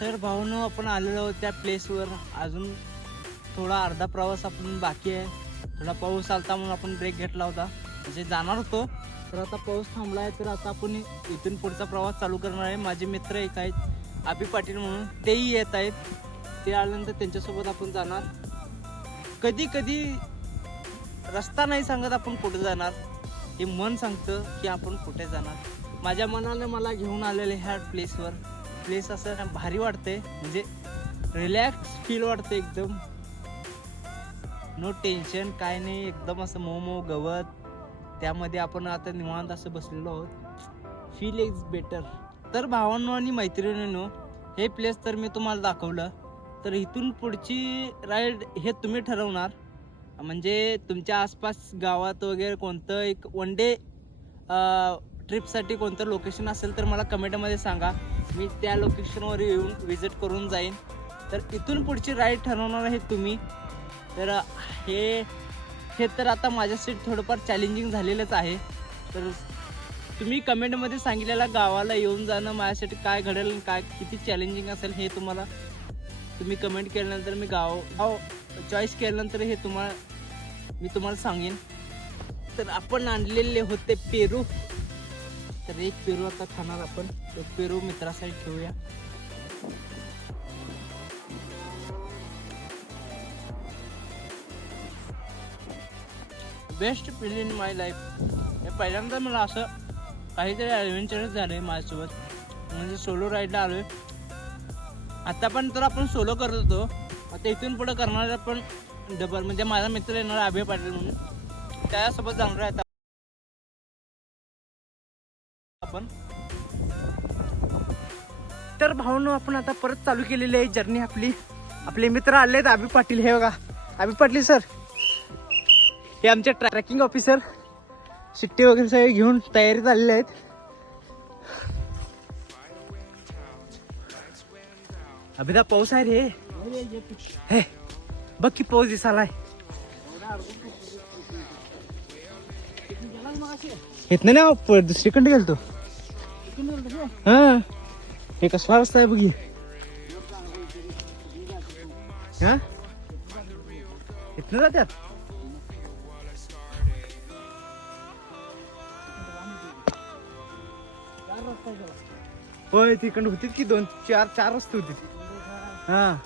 तर भाऊनो आपण आलेलो आहोत त्या प्लेसवर. अजून थोडा अर्धा प्रवास आपण बाकी आहे. थोडा पाऊस आलता म्हणून आपण ब्रेक घेतला होता, म्हणजे जाणार होतो. तर आता पाऊस थांबला आहे, तर आता आपण इथून पुढचा प्रवास चालू करणार आहे. माझे मित्र एक आहेत अभि पाटील म्हणून, तेही येत आहेत. ते आल्यानंतर त्यांच्यासोबत आपण जाणार. कधी कधी रस्ता नाही सांगत आपण कुठे जाणार, हे मन सांगतं की आपण कुठे जाणार. माझ्या मनाने मला घेऊन आलेले ह्या प्लेसवर. प्लेस असं भारी वाटते, म्हणजे रिलॅक्स फील वाटते एकदम. नो टेन्शन काय नाही, एकदम असं मऊ गवत, त्यामध्ये आपण आता निवांत असं बसलेलो आहोत. Feel is better. तर भावांनो आणि मैत्रिणींनो, हे प्लेस तर मी तुम्हाला दाखवलं. तर इथून पुढची राईड हे तुम्ही ठरवणार. म्हणजे तुमच्या आसपास गावात वगैरे कोणतं एक वन डे ट्रिपसाठी कोणतं लोकेशन असेल तर मला कमेंटमध्ये सांगा. मी त्या लोकेशनवर येऊन विजिट करून जाईन. तर इथून पुढची राईड ठरवणार आहे तुम्ही. तर हे तर आता माझ्यासाठी थोडंफार चॅलेंजिंग झालेलंच आहे. तर तुम्ही कमेंटमध्ये सांगितलेल्या गावाला येऊन जाणं माझ्यासाठी काय घडेल, काय किती चॅलेंजिंग असेल, हे तुम्ही कमेंट केल्यानंतर मी गाव चॉईस केल्यानंतर हे मी तुम्हाला सांगेन. तर आपण आणलेले होते पेरू. तर एक पेरू आता खाणार आपण. तो पेरू मित्रासाठी ठेवूया. Best feel in my life. हे पहिल्यांदा मला असं काहीतरी ॲडव्हेंचरच झालं आहे माझ्यासोबत. म्हणजे सोलो राईडला आलो आहे. आता पण तर आपण सोलो करत होतो, आता इथून पुढं करणार आपण डबल. म्हणजे माझा मित्र येणार अभि पाटील म्हणून, त्याच्यासोबत जाणार आहे आपण. तर भावांनो, आपण आता परत चालू केलेली आहे जर्नी आपली. आपले मित्र आले आहेत अभि पाटील. हे बघा अभि पाटील सर, हे आमचे ट्रॅकिंग ऑफिसर. शिट्टी वगैरे सगळे घेऊन तयारीत आलेले आहेत. अभिदा पाऊस आहे रे. हे बघ की पाऊस दिसालाय. येत नाही ना, दुसरीकडे गेलतो. हा, हे कसला रस्ता आहे बघी. हा, इथनं जात्यात. होय, तिकडं होतीत की चार रस्ते होते. हा,